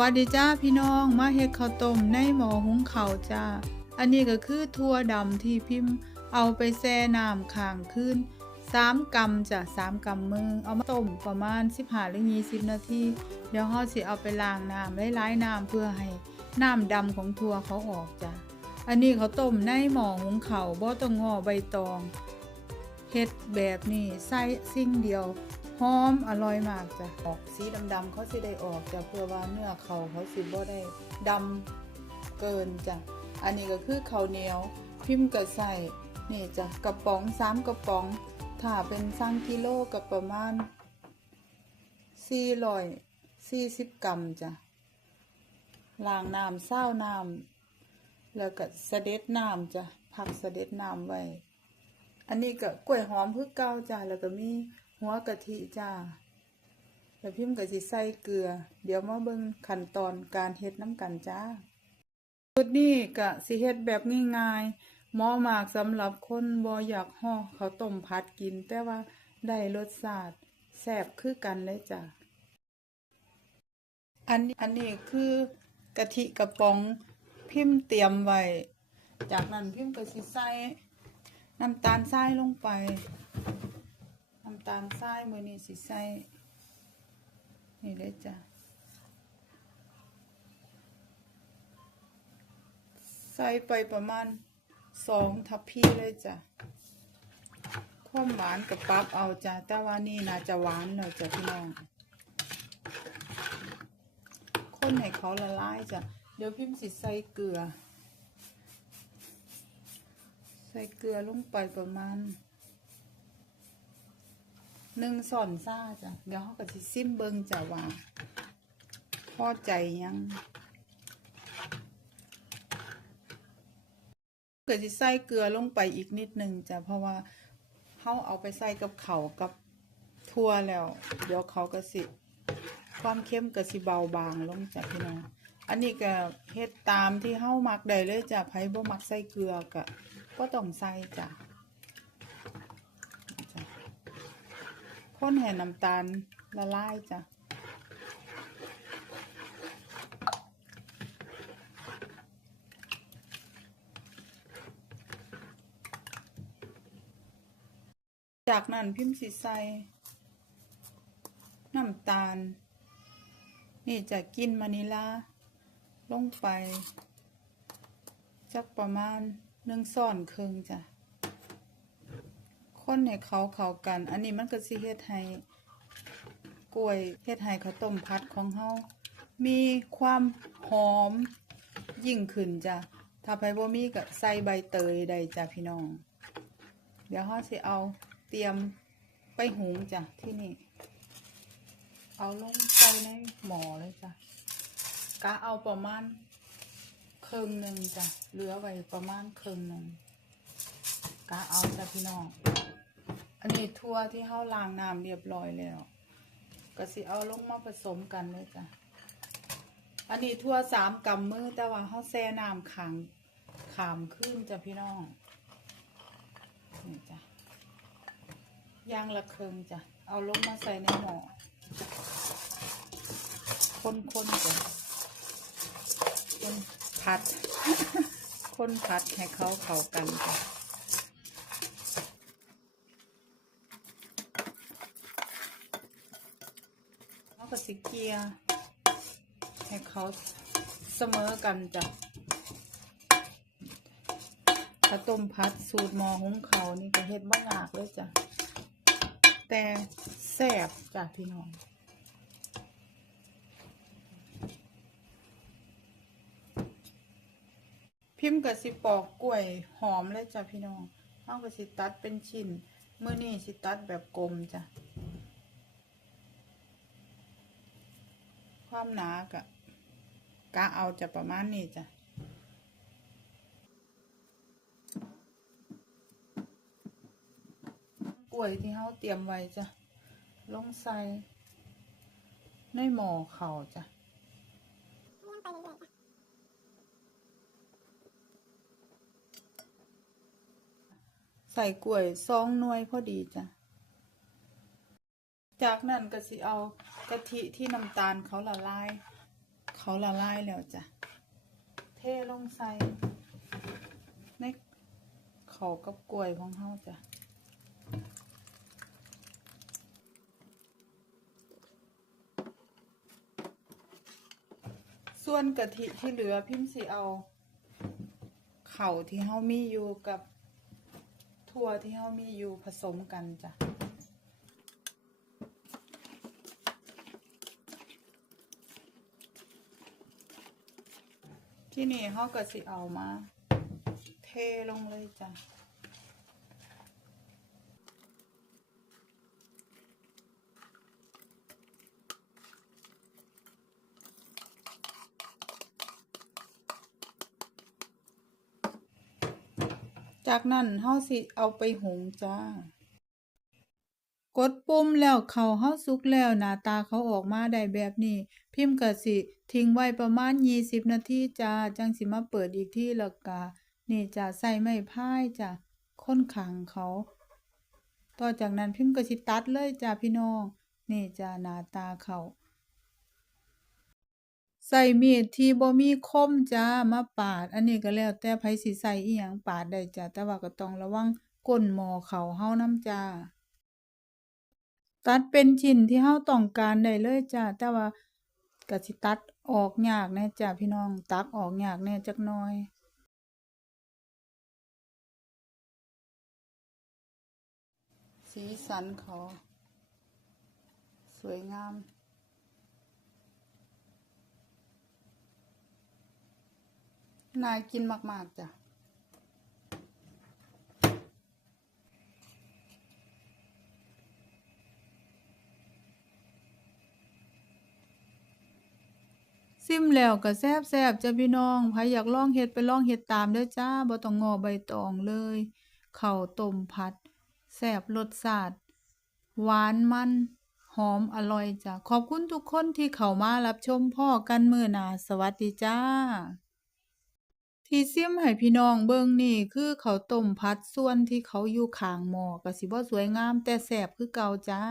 วัสดีจ้าพี่น้องมาเฮ็ดข้าวต้มในหม้อหุงข้าวจ้า อันนี้ก็คือถั่วดำที่พิมพ์ เอาไปแช่น้ำค้างคืน3กรัมจ้ะ3กรัมมือเอามาต้มประมาณ 15หรือ20 นาที เดี๋ยวเฮาสิเอาไปล้างน้ำหลายๆน้ำเพื่อให้น้ำดำของถั่วเขาออกจ้ะ อันนี้เขาต้มในหม้อหุงข้าวบ่ต้องงอใบตองเฮ็ดแบบนี้ใส่สิ่งเดียว หอมอร่อยมากจ้ะออกสีดำๆเขาสิได้ออกจ้ะเพื่อว่าเนื้อเขาเขาสิบ่ได้ดำเกินจ้ะอันนี้ก็คือข้าวเหนียวพิมพ์ก็ใส่นี่จ้ะกระป๋องสามกระป๋อง ถ้าเป็นสั่งกิโลก็ประมาณ440กรัมจ้ะล้างน้ำเศร้าน้ำแล้วก็เสด็จน้ำจ้ะพักเสด็จน้ำไว้ อันนี้ก็กล้วยหอมคือเก่าจ้าแล้วก็มี หัวกะทิจ้าแล้วพิมพ์ก็สิใส่เกลือ เดี๋ยวมาเบิ่งขั้นตอนการเฮ็ดน้ำกันจ้าสูตรนี้ก็สิเฮ็ดแบบง่ายๆเหมาะมากสำหรับคนบ่อยากห่อเขาต้มผัดกิน แต่ว่าได้รสชาติแซ่บคือกันเลยจ้าอันนี้อันนี้คือกะทิกระป๋องพิมพ์เตรียมไว้ จากนั้นพิมพ์ก็สิใส่น้ำตาลทรายลงไป น้ำตาลทรายมือนี้สิใส่นี่เลยจ้ะใส่ไปประมาณสองทัพพีเลยจ้ะความหวานกับปรับเอาจ้ะแต่ว่านี่น่าจะหวานหน่อยจ้ะพี่น้องคนให้เขาละลายจ้ะเดี๋ยวพิมพ์สิใส่เกลือ ใส่เกลือลงไปประมาณ หนึ่งส่อนซ่าจ้ะเดี๋ยวเขาก็สิซิมเบิงจะว่าพอใจยังก็สิใส่เกลือลงไปอีกนิดนึงจ้ะเพราะว่าเขาเอาไปใส่กับเขากับทั่วแล้ว เดี๋ยวเขาก็สิความเข้มก็สิเบาบางลงจ้ะพี่น้องอันนี้ก็เฮ็ดตามที่เฮามักได้เลยจ้ะไผบ่มักใส่เกลือก็ก็ต้องใส่จ้ะ คนให้น้ำตาลละลายจ้ะจากนั้นพิมพ์สิใสน้ำตาล นี่จะกินมานิลา ลงไปจักประมาณหนึ่งซ่อนครึ่งจ้ะ คนให้เขาเขากัน อันนี้มันก็สิเฮ็ดให้กล้วยเฮ็ดให้ข้าวต้มพัดของเฮามีความหอมยิ่งขึ้นจ้ะถ้าไปบ่มีก็ใส่ใบเตยได้จ้ะพี่น้อง เดี๋ยวเฮาสิเอาเตรียมไปหุงจ้ะที่นี่ เอาลงใส่ในหม้อเลยจ้ะกะเอาประมาณครึ่งหนึ่งจ้ะเหลือไว้ประมาณครึ่งหนึ่งกะเอาจ้ะพี่น้อง อันนี้ทั่วที่เฮาล้างน้ำเรียบร้อยแล้วก็สิเอาลงมาผสมกันเลยจ้ะ อันนี้ทั่วสามกำมือแต่ว่าเฮาแช่น้ำขังขามขึ้นจ้ะพี่น้องนี่จ้ะย่างละเครงจ้ะ เอาลงมาใส่ในหม้อคนคนก่อนคนผัด คนผัดให้เขาเข้ากันก่อนแล้ว ก็สิเกียร์ให้เขาเสมอกันจ้ะถ้าต้มพัดสูตรมอของเขานี่ก็เฮ็ดบ่ยากเลยจ้ะ แต่แซ่บจ้ะพี่น้องพิมพ์กับสิปอกกล้วยหอมเลยจ้ะพี่น้องเอากับสิตัดเป็นชิ้น เมื้อนี้สิตัดแบบกลมจ้ะ ความหนากะกะเอาจะประมาณนี้จ้ะกล้วยที่เขาเตรียมไว้จ้ะลงใส่ในหม้อเขาวจ้ะม้วนไปเรื่อยๆจ้ะใส่กล้วยซองหน่วยพอดีจ้ะ จากนั้นก็สิเอากะทิที่น้ำตาลเขาละลาย เขาละลายแล้วจ้ะ เทลงใส่ในเขากับกล้วยของเฮาจ้ะส่วนกะทิที่เหลือพิมพ์สิเอาเข่าที่เฮามีอยู่กับถั่วที่เฮามีอยู่ผสมกันจ้ะ ที่นี่เฮาก็สิเอามา เทลงเลยจ้ะจากนั้นเฮาสิเอาไปหุงจ้า กดปุ่มแล้วเขาเฮาสุกแล้วหน้าตาเขาออกมาได้แบบนี้ พิมพ์ก็สิทิ้งไว้ประมาณ 20 นาทีจ้าจังสิมาเปิดอีกทีแล้วก็นี่จ้ะใส่ไม้พายจ้ะค้นขังเขา ต่อจากนั้นพิมพ์ก็สิตัดเลยจ้าพี่น้อง นี่จ้าหน้าตาเขาใส่มีดที่บ่มีคมจ้ามาปาด อันนี้ก็แล้วแต่ไผสิใส่อิหยังปาดได้จ้ะแต่ว่าก็ต้องระวังก้นหม้อข้าเฮานำจ้า ตัดเป็นชิ้นที่เฮาต้องการได้เลยจ้าแต่ว่าก็สิตัดออกยากแน่จ้าพี่น้อง ตักออกยากแน่จักหน่อยสีสันเขาสวยงามน่ากินมาก ๆ จ้ะ ซิมแล้วก็แซ่บๆจ้ะพี่น้องใครอยากลองเฮ็ดไปลองเฮ็ดตามเด้อจ้าบ่ต้องงอใบตองเลยข้าวต้มผัดแซ่บรสชาติหวานมันหอมอร่อยจ้ะขอบคุณทุกคนที่เข้ามารับชมพ่อกันมื้อหน้าสวัสดีจ้า ที่ซิมให้พี่น้องเบิ่งนี่คือข้าวต้มผัดส่วนที่เขาอยู่ข้างหม้อก็สิบ่สวยงามแต่แซ่บคือเก่าจ้า